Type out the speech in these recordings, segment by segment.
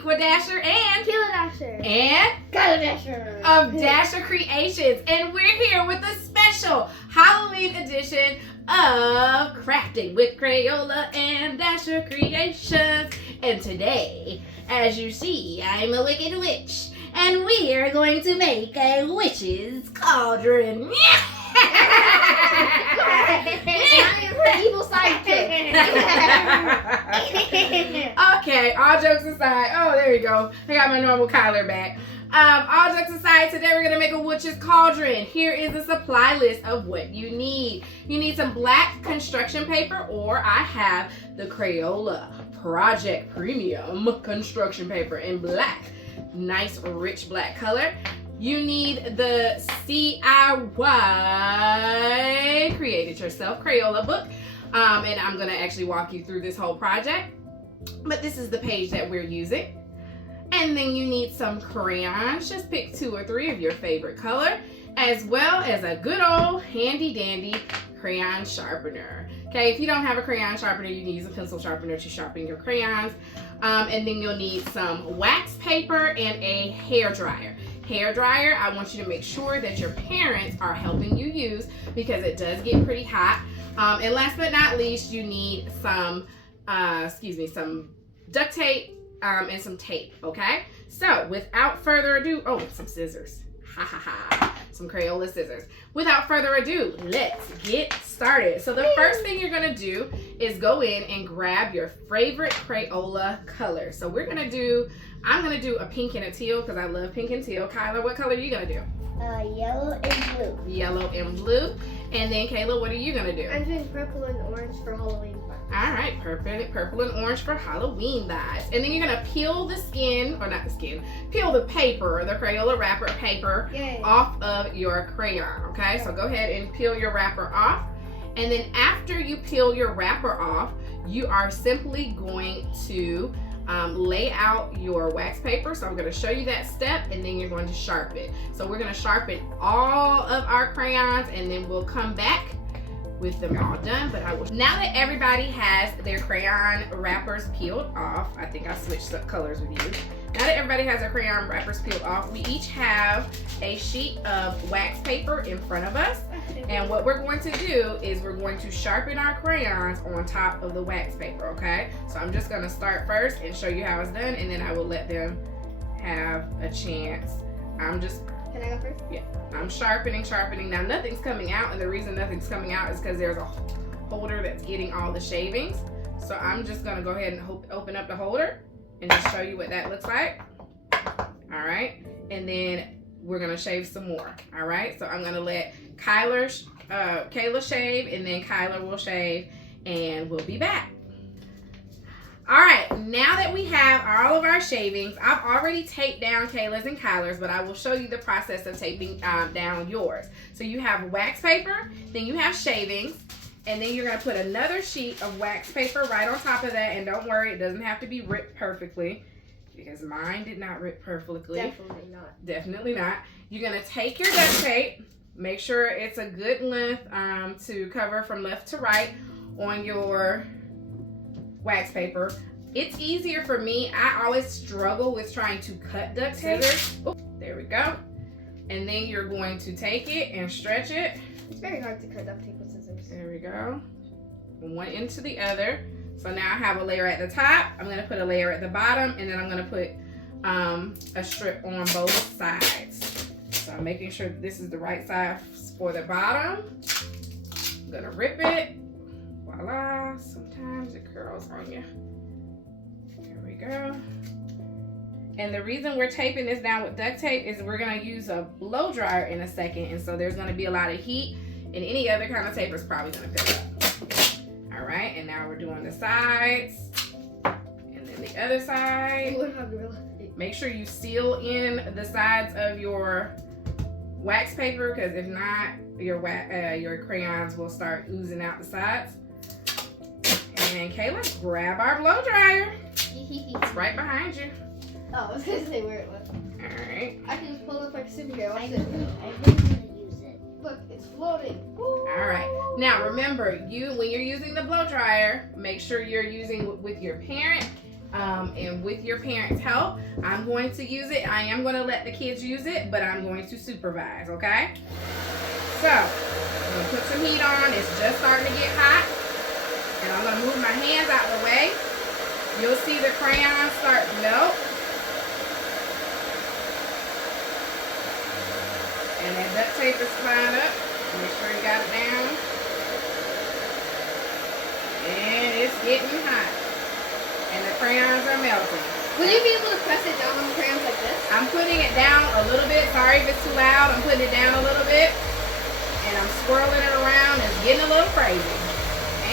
Equa Dasher and Kilo Dasher. And Kilo Dasher. Of Dasher Creations. And we're here with a special Halloween edition of Crafting with Crayola and Dasher Creations. And today, as you see, I'm a wicked witch. And we are going to make a witch's cauldron. Evil sidekick. Okay, all jokes aside. Oh, there you go. I got my normal collar back. All jokes aside, today we're going to make a witch's cauldron. Here is a supply list of what you need. You need some black construction paper, or I have the Crayola Project Premium construction paper in black. Nice, rich black color. You need the CIY Create It Yourself Crayola book. And I'm going to actually walk you through this whole project. But this is the page that we're using. And then you need some crayons. Just pick 2 or 3 of your favorite color, as well as a good old handy dandy crayon sharpener. Okay, if you don't have a crayon sharpener, you can use a pencil sharpener to sharpen your crayons. And then you'll need some wax paper and a hair dryer. Hair dryer, I want you to make sure that your parents are helping you use because it does get pretty hot. And last but not least, you need some, some duct tape and some tape, okay? So without further ado, oh, some scissors. Ha ha ha. Some Crayola scissors. Without further ado, let's get started. So the first thing you're gonna do is go in and grab your favorite Crayola color. So I'm gonna do a pink and a teal because I love pink and teal. Kyla, what color are you gonna do? Yellow and blue. Yellow and blue. And then Kayla, what are you gonna do? I'm doing purple and orange for Halloween vibes. All right, purple and orange for Halloween vibes. And then you're gonna peel the skin, or not the skin, peel the paper, the Crayola wrapper paper off of your crayon, okay? So go ahead and peel your wrapper off. And then after you peel your wrapper off, you are simply going to lay out your wax paper. So I'm going to show you that step, and then you're going to sharpen. So we're going to sharpen all of our crayons, and then we'll come back with them all done. But now that everybody has their crayon wrappers peeled off, I think I switched up colors with you. Now that everybody has their crayon wrappers peeled off, we each have a sheet of wax paper in front of us. And what we're going to do is we're going to sharpen our crayons on top of the wax paper, okay? So I'm just gonna start first and show you how it's done, and then I will let them have a chance. Can I go first? Yeah, I'm sharpening. Now nothing's coming out, and the reason nothing's coming out is because there's a holder that's getting all the shavings. So I'm just gonna go ahead and open up the holder and just show you what that looks like. All right, and then we're gonna shave some more. All right, so I'm gonna let Kayla shave, and then Kyla will shave, and we'll be back. All right, now that we have all of our shavings, I've already taped down Kayla's and Kyla's, but I will show you the process of taping down yours. So you have wax paper, then you have shavings, and then you're gonna put another sheet of wax paper right on top of that, and don't worry, it doesn't have to be ripped perfectly, because mine did not rip perfectly. Definitely not. Definitely not. You're gonna take your duct tape, make sure it's a good length to cover from left to right on your wax paper. It's easier for me. I always struggle with trying to cut duct tape. Oops, there we go. And then you're going to take it and stretch it. It's very hard to cut duct tape with scissors. There we go. From one end to the other. So now I have a layer at the top. I'm going to put a layer at the bottom, and then I'm going to put a strip on both sides. So I'm making sure this is the right side for the bottom. I'm going to rip it. Voila. Sometimes it curls on you. There we go. And the reason we're taping this down with duct tape is we're going to use a blow dryer in a second. And so there's going to be a lot of heat, and any other kind of tape is probably going to pick up. All right, and now we're doing the sides, and then the other side. Make sure you seal in the sides of your wax paper, because if not, your crayons will start oozing out the sides. And Kayla, grab our blow dryer. It's right behind you. Oh, I was gonna say where it was. All right. I can just pull it like a superhero. I didn't want to use it. Look, it's floating. All right. Now remember, when you're using the blow dryer, make sure you're using with your parent And with your parents' help, I'm going to use it. I am going to let the kids use it, but I'm going to supervise, okay? So, I'm going to put some heat on. It's just starting to get hot. And I'm going to move my hands out of the way. You'll see the crayons start to melt. And that duct tape is flying up. Make sure you got it down. And it's getting hot. And the crayons are melting. Will you be able to press it down on the crayons like this? I'm putting it down a little bit. Sorry if it's too loud. I'm putting it down a little bit. And I'm swirling it around. It's getting a little crazy.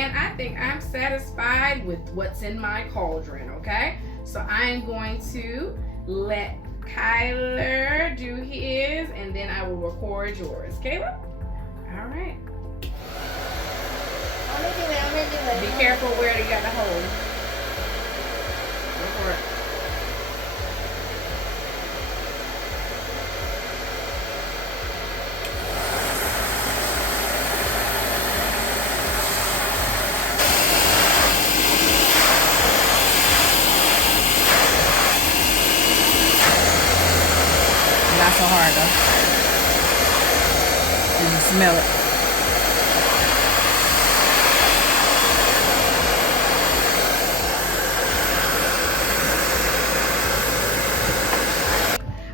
And I think I'm satisfied with what's in my cauldron, okay? So I'm going to let Kyler do his, and then I will record yours. Kayla? All right. I'm gonna do it. Be careful where you got the hole. Go for it. Not so hard though. You can smell it.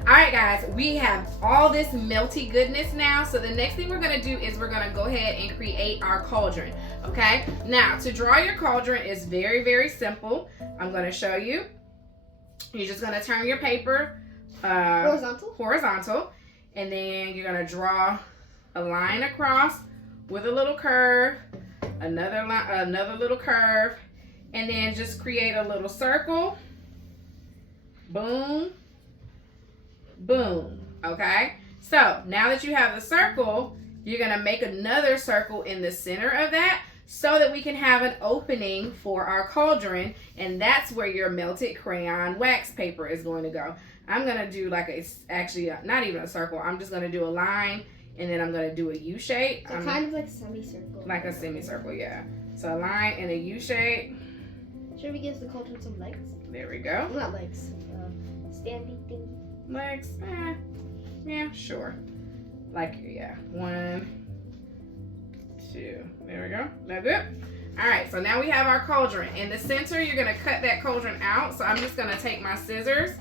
Alright guys, we have all this melty goodness now. So the next thing we're going to do is we're going to go ahead and create our cauldron. Okay, now to draw your cauldron is very, very simple. I'm going to show you. You're just going to turn your paper horizontal, and then you're going to draw a line across with a little curve, another little curve, and then just create a little circle. Boom, boom. Okay, so now that you have the circle, you're going to make another circle in the center of that so that we can have an opening for our cauldron, and that's where your melted crayon wax paper is going to go. I'm going to do like not even a circle. I'm just going to do a line, and then I'm going to do a U shape. So kind of like a semicircle. Like a semicircle, yeah. So a line and a U shape. Should we give the cauldron some legs? There we go. Not legs. Standy thing. Legs, yeah, sure. Like, yeah, 1, 2, there we go. That good? All right, so now we have our cauldron. In the center, you're gonna cut that cauldron out. So I'm just gonna take my scissors,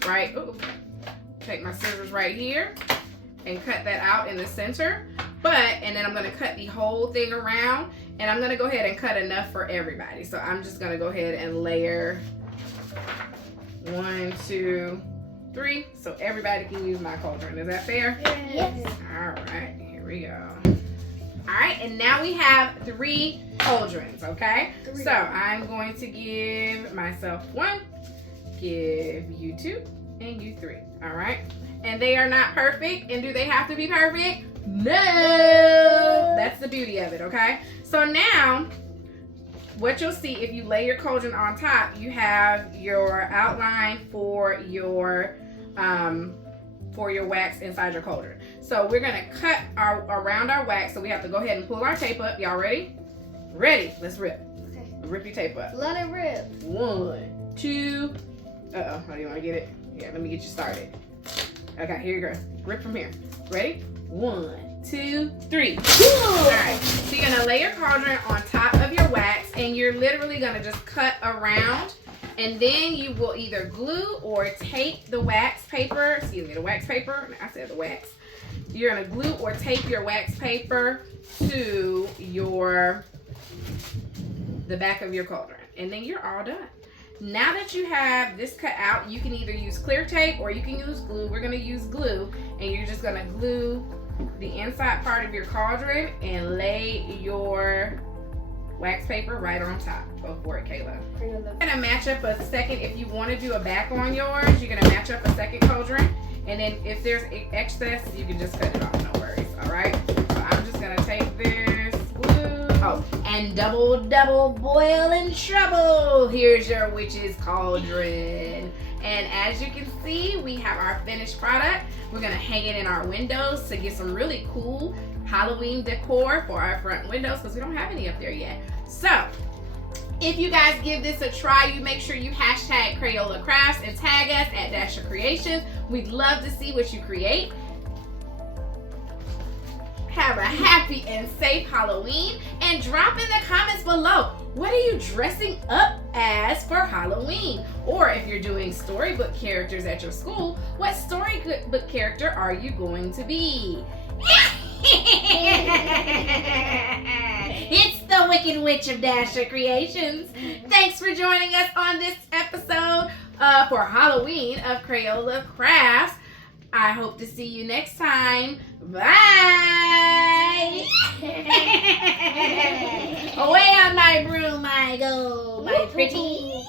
take my scissors right here and cut that out in the center. And then I'm gonna cut the whole thing around, and I'm gonna go ahead and cut enough for everybody. So I'm just gonna go ahead and layer 1, 2, 3, so everybody can use my cauldron. Is that fair? Yes. All right, here we go. All right, and now we have 3 cauldrons, okay? So I'm going to give myself 1, give you 2, and you 3, all right? And they are not perfect, and do they have to be perfect? No! That's the beauty of it, okay? So now, what you'll see if you lay your cauldron on top, you have your outline for your wax inside your cauldron. So we're gonna cut around our wax. So we have to go ahead and pull our tape up. Y'all ready? Ready? Let's rip. Okay. Rip your tape up. Let it rip. 1, 2. How do you want to get it? Yeah, let me get you started. Okay, here you go. Rip from here. Ready? 1, 2, 3. All right. So you're gonna lay your cauldron on top of your wax, and you're literally gonna just cut around. And then you will either glue or tape the wax paper, the wax paper, I said the wax. You're gonna glue or tape your wax paper to the back of your cauldron. And then you're all done. Now that you have this cut out, you can either use clear tape or you can use glue. We're gonna use glue, and you're just gonna glue the inside part of your cauldron and lay your wax paper right on top. Go for it, Kayla. You're gonna match up a second. If you want to do a back on yours, you're gonna match up a second cauldron, and then if there's excess, you can just cut it off. No worries. All right. So I'm just gonna take this glue. Oh, and double boil in trouble. Here's your witch's cauldron. And as you can see, we have our finished product. We're gonna hang it in our windows to get some really cool Halloween decor for our front windows because we don't have any up there yet. So If you guys give this a try, you make sure you hashtag Crayola Crafts and tag us at Dasher Creations. We'd love to see what you create. Have a happy and safe Halloween, and drop in the comments below, what are you dressing up as for Halloween? Or if you're doing storybook characters at your school, what storybook character are you going to be? It's the Wicked Witch of Dasher Creations. Thanks for joining us on this episode for Halloween of Crayola Crafts. I hope to see you next time. Bye! Away on my broom I go, my pretties.